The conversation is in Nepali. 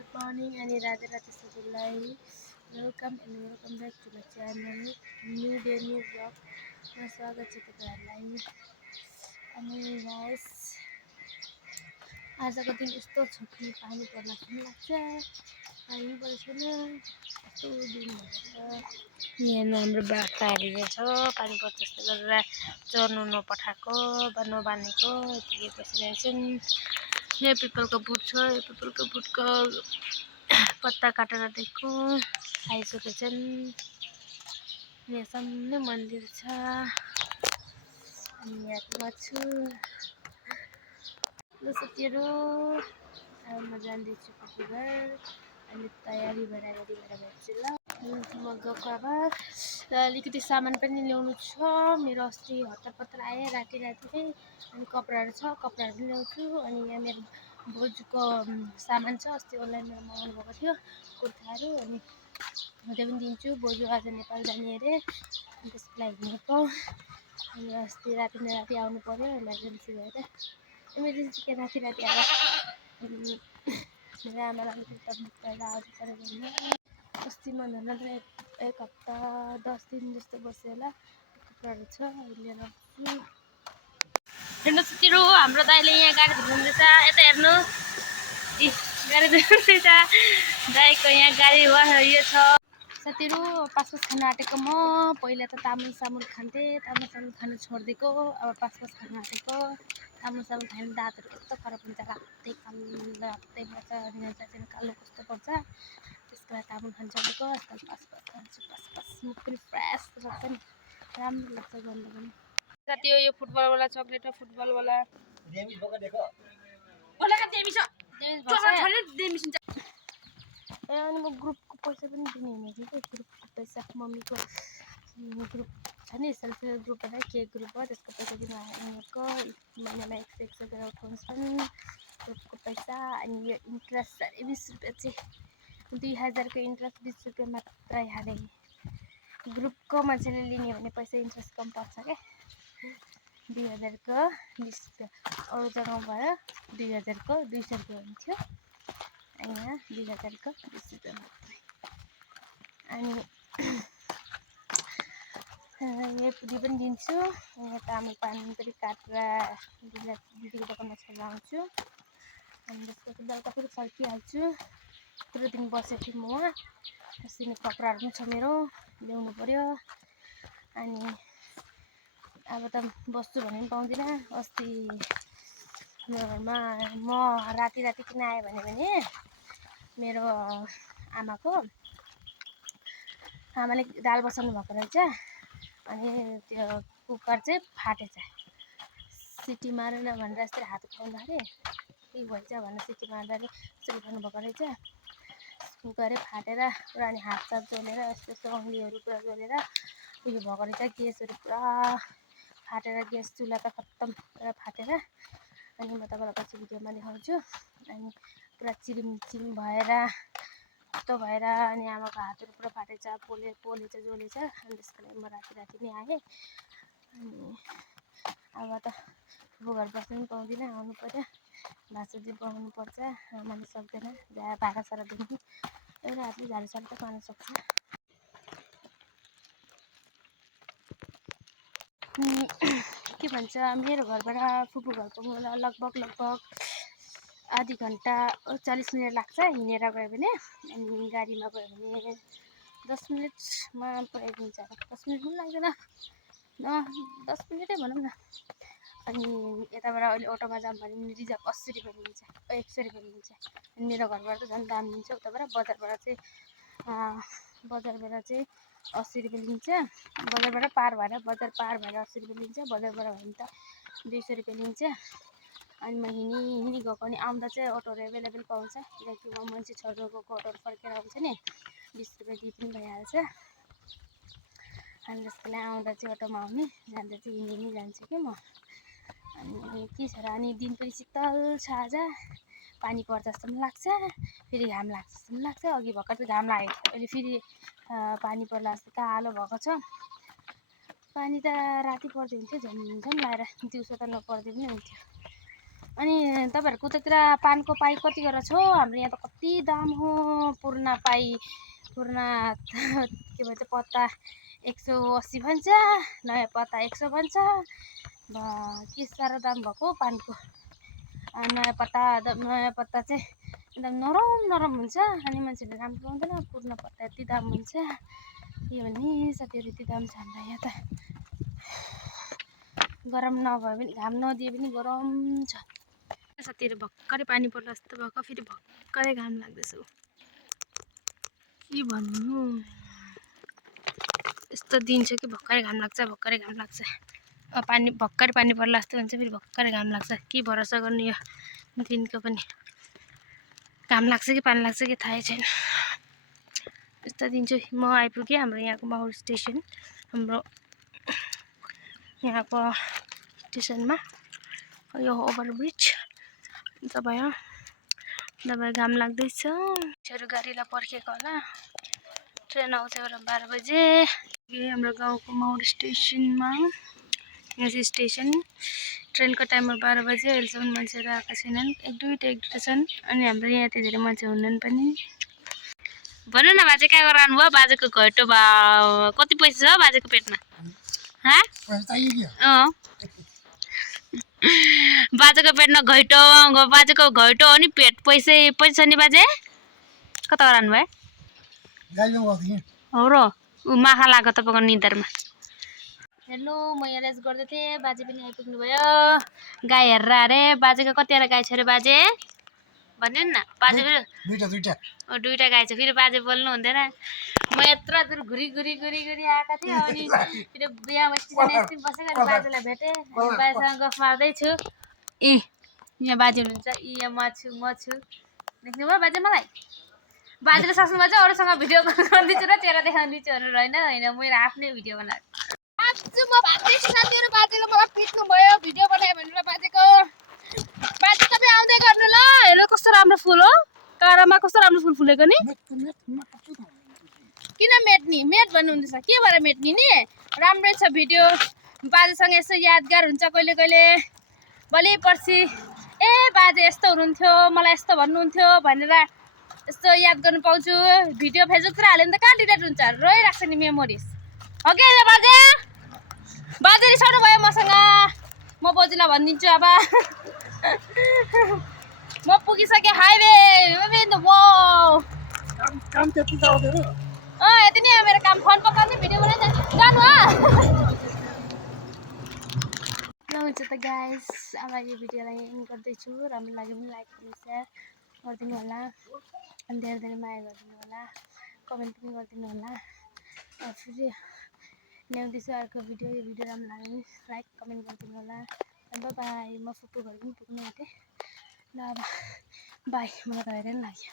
Good morning अनि राधे सबैलाई welcome back to my channel new day new ब्लगमा स्वागत छ तपाईँहरूलाई। अनि गाइस आजको दिन यस्तो छ कि पानी पर्न पनि लाग्छ, पानी पर्छ न यस्तो दिन भन्छ। यहाँ हाम्रो बाख्राहरू छ पानी पर्छ जस्तो गरेर चर्नु नपठाएको वा नबानेको यतिकै बसिरहेछन्। यहाँ पिपलको बुट छ, यो पिपलको बुटको पत्ता काटेर दिएको खाइसकेछन्। यहाँ सामने मन्दिर छ अनि यहाँ छु ल साथीहरू। अब म जाँदैछु घर अनि तयारी भएर भेट्छु ल। म गएको अब अलिकति सामान पनि ल्याउनु छ मेरो। अस्ति हतार आए राति नै अनि कपडाहरू छ, कपडाहरू पनि ल्याउँछु। अनि यहाँ मेरो बोजूको सामान छ, अस्ति अनलाइनमा मगाउनु भएको थियो कुर्ताहरू, अनि त्यो पनि दिन्छु। बोजू आज नेपाल जाने अरे, त्यसको लागि हिँडेको। अनि अस्ति राति आउनु पर्यो इमर्जेन्सी भएर, इमर्जेन्सी के राति आएर मेरो आमालाई तबियत भएर आउनु पर्यो भने अस्ति म झन् एक हप्ता 10 दिन जस्तो बसेँ होला। कपडाहरू छ लिएर आउँछु। हेर्नु साथीहरू, हाम्रो दाइले यहाँ गाडी धुँदैछ। यता हेर्नु, गाडी धुँदैछ दाइको। यहाँ गाडी यो छ साथीहरू। पास खान आँटेको म। पहिला त तामुल सामुल खान्थेँ, तामुल सामुल खानु छोडिदिएको। अब पास खान आँटेको। तामुल सामुल खायो भने दाँतहरू कस्तो खराब हुन्छ, रातै पर्छ, अनि कालो कस्तो पर्छ। त्यसको लागि तामुल खानु छोडेको। आजकल पास खान्छु, पास मुख पनि फ्रेस लाग्छ नि, राम्रो लाग्छ गन्दा पनि। साथी यो फुटबलवाला चक्लेट हो, फुटबलवाला अनि म ग्रुपको पैसा पनि दिने हुने थिएँ कि, ग्रुपको पैसा मम्मीको ग्रुप छ नि, सेल्फ हेल्प ग्रुप होइन के ग्रुप हो, त्यसको पैसा दिनु आएको। महिनामा 100 गरेर उठाउँछन् ग्रुपको पैसा। अनि यो इन्ट्रेस्ट 20 रुपियाँ चाहिँ 2000को इन्ट्रेस्ट 20 रुपियाँ मात्रै हाले। ग्रुपको मान्छेले लिने भने पैसा इन्ट्रेस्ट कम पर्छ क्या। 2000को 20 रुपियाँ, अरू जग्गामा भयो 2000को 200 रुपियाँ हुन्थ्यो, यहाँ 2000को 20 रुपियाँ मात्रै। अनि यो पुरी पनि दिन्छु। यहाँ तामुल पानी पनि काटेर दिदीको दोकानमा छोडेर आउँछु। अनि त्यसपछि बेलुका फेरि फर्किहाल्छु। यत्रो दिन बसेको थिएँ म वहाँ, अस्ति कपडाहरू पनि छ मेरो, ल्याउनु पर्यो। अनि अब त बस्छु भने पनि पाउँदिनँ। अस्ति हाम्रो घरमा म राति किन आएँ भने मेरो आमाले दाल बसाल्नु भएको रहेछ। अनि त्यो कुकर चाहिँ फाटेछ, सिटी मारेन भनेर यस्तै हात उठाउँदाखेरि के भन्छ भनेर सिटी मार्दाखेरि यसरी गर्नुभएको रहेछ। कुकरै फाटेर पुरा अनि हातसात जलेर यस्तो अङ्गलीहरू पुरा जलेर उयो भएको रहेछ। ग्यासहरू पुरा फाटेर, ग्यास चुल्हा त खत्तम पुरा फाटेर। अनि म तपाईँलाई पछि भिडियोमा देखाउँछु। अनि पुरा चिरिम भएर यस्तो भएर अनि आमाको हातहरू पुरा फाटेछ, पोलेछ जोलेछ। अनि त्यसको लागि म राति नै आएँ। अनि अब त घर बस्नु पनि पाउँदिनँ, आउनु पर्यो, भाँच्चाजी बनाउनु पर्छ। आमाले सक्दैन, भाँडा सारा दिनु, एउटा हातले झाडु सारा त पार्न सक्छ। के भन्छ, मेरो घरबाट फुपू घर पुग्नुलाई लगभग आधी घन्टा 40 मिनट लाग्छ हिँडेर गयो भने। अनि गाडीमा गयो भने 10 मिनटमा पुऱ्याइदिन्छ। 10 मिनट पनि लाग्दैन, 10 मिनटै भनौँ न। अनि यताबाट अहिले अटोमा जाऊँ भने रिजर्भ 80 रुपियाँ लिन्छ, 100 रुपियाँ लिन्छ। अनि मेरो घरबाट त झन् दाम लिन्छ। उताबाट बजारबाट चाहिँ 80 रुपियाँ लिन्छ। बजार पार भएर 80 रुपियाँ लिन्छ। बजारबाट भयो भने त 200 रुपियाँ लिन्छ। अनि म हिँडी गएको अनि आउँदा चाहिँ अटोहरू एभाइलेबल पाउँछ, किनकि म मान्छे छोडेर गएको अटोहरू फर्केर आउँछ नि, 20 रुपियाँ दिए पनि भइहाल्छ। अनि त्यसको लागि आउँदा चाहिँ अटोमा आउने, जाँदा चाहिँ हिँडी जान्छु कि म। अनि के छ र, अनि दिन पनि शीतल छ आज, पानी पर्छ जस्तो पनि लाग्छ, फेरि घाम लाग्छ जस्तो पनि लाग्छ। अघि भर्खर त घाम लागेको थियो, अहिले फेरि पानी पर्ला जस्तो कालो भएको छ। पानी त राति पर्दै हुन्थ्यो झमझम लगाएर, दिउँसो त नपर्दै पनि हुन्थ्यो। अनि तपाईँहरूको उतातिर पानको पाइ कति गरेर छ? हाम्रो यहाँ त कति दाम हो। पुराना पाइ पुराना के भन्छ पत्ता 180 भन्छ, नयाँ पत्ता 100 भन्छ। के साह्रो दाम भएको पानको। नयाँ पत्ता चाहिँ एकदम नरम हुन्छ अनि मान्छेले राम्रो पाउँदैन। पुरानो पत्ता यति दाम हुन्छ के भने साथीहरू, यति दाम छ हाम्रो यहाँ त। गरम नभए पनि घाम नदिए पनि गरम छ साथीहरू। भर्खरै पानी पर्ला जस्तो भएको, फेरि भर्खरै घाम लाग्दैछ। के भन्नु, यस्तो दिन छ कि भर्खरै घाम लाग्छ, भर्खरै घाम लाग्छ। भर्खरै पानी पर्ला जस्तो हुन्छ, फेरि भर्खरै घाम लाग्छ। के भरोसा गर्नु यो दिनको पनि, घाम लाग्छ कि पानी लाग्छ कि थाहै छैन। यस्तो दिन चाहिँ म आइपुगेँ हाम्रो यहाँको माहुर स्टेसन। हाम्रो यहाँको स्टेसनमा यो ओभरब्रिज तपाईँ घाम लाग्दैछ। गाडीलाई पर्खेको होला, ट्रेन आउँछ 12 बजे। हाम्रो गाउँको माहुर स्टेसनमा यहाँ चाहिँ स्टेसन। ट्रेनको टाइममा 12 बजे। अहिलेसम्म मान्छेहरू आएका छैनन्, एक दुईवटा छन्। अनि हाम्रो यहाँ त्यति धेरै मान्छे हुँदैन पनि। भन्नु न बाजे, कहाँ गएर आउनुभयो? बाजेको घैटो कति पैसा छ बाजेको पेटमा? बाजेको पेटमा घैटो, बाजेको घैटो हो नि पेट। पैसा नि बाजे कता गएर आउनुभयो? हो र ऊ माखा लाग्यो तपाईँको निधारमा। हेर्नु, म यहाँ रेस्ट गर्दै थिएँ, बाजे पनि आइपुग्नु भयो। गाई हेरेर अरे बाजेको कतिवटा गाई छ अरे बाजे? भन्नु न बाजे। दुईवटा गाई छ। फेरि बाजे बोल्नु हुँदैन। म यत्रो दूर घुरी आएका थिएँ। अनि फेरि बिहामा स्टेसन बसेको अनि बाजेलाई भेटेँ। बाजेसँग गफ मार्दैछु। यहाँ बाजे हुनुहुन्छ, यहाँ म छु। देख्नुभयो बाजे मलाई? बाजेले सक्नुभयो चाहिँ अरूसँग भिडियो कल गरिदिन्छु र चेहरा देखाउँदिन्छु भनेर। होइन, मेरो आफ्नै भिडियो बनाएको। आज म भाग्दैछु साथीहरू, बाजेले मलाई पिट्नु भयो भिडियो बनायो भनेर। बाजे तपाईँ आउँदै गर्नु ल। हेर्नु कस्तो राम्रो फुल हो, काँडामा कस्तो राम्रो फुल फुलेको नि। किन मेट्ने? मेट भन्नुहुँदैछ, के भएर मेट्ने नि? राम्रै छ भिडियो। बाजेसँग यसो यादगार हुन्छ कहिले कहिले। भोलि पर्सि बाजे यस्तो हुनुहुन्थ्यो, मलाई यस्तो भन्नुहुन्थ्यो भनेर यस्तो याद गर्नु पाउँछु। भिडियो फेसबुकतिर हाल्यो भने त कहाँ डिलिट हुन्छ? रोइराख्छ नि मेमोरिज। हो कि बाजे? बाजे रिसाउनु भयो मसँग। म बोजूलाई भनिदिन्छु अब। म पुगिसकेँ हाइवे। यति नै हो मेरो काम। फोन पकाउने भिडियो बनाउँदै जानु हो। हुन्छ त गाइस, अब यो भिडियोलाई एन्ड गर्दैछु। राम्रो लाग्यो भने लाइक अनि सेयर गरिदिनु होला। अनि धेरै माया गरिदिनु होला, कमेन्ट पनि गरिदिनु होला। फेरि ल्याउँदैछु अर्को भिडियो। यो भिडियो राम्रो लाग्यो भने लाइक कमेन्ट गरिदिनु होला। बाई। म फुपू घर पनि पुग्नु आँटेँ ल। अब बाई, मलाई त हैरान लाग्यो।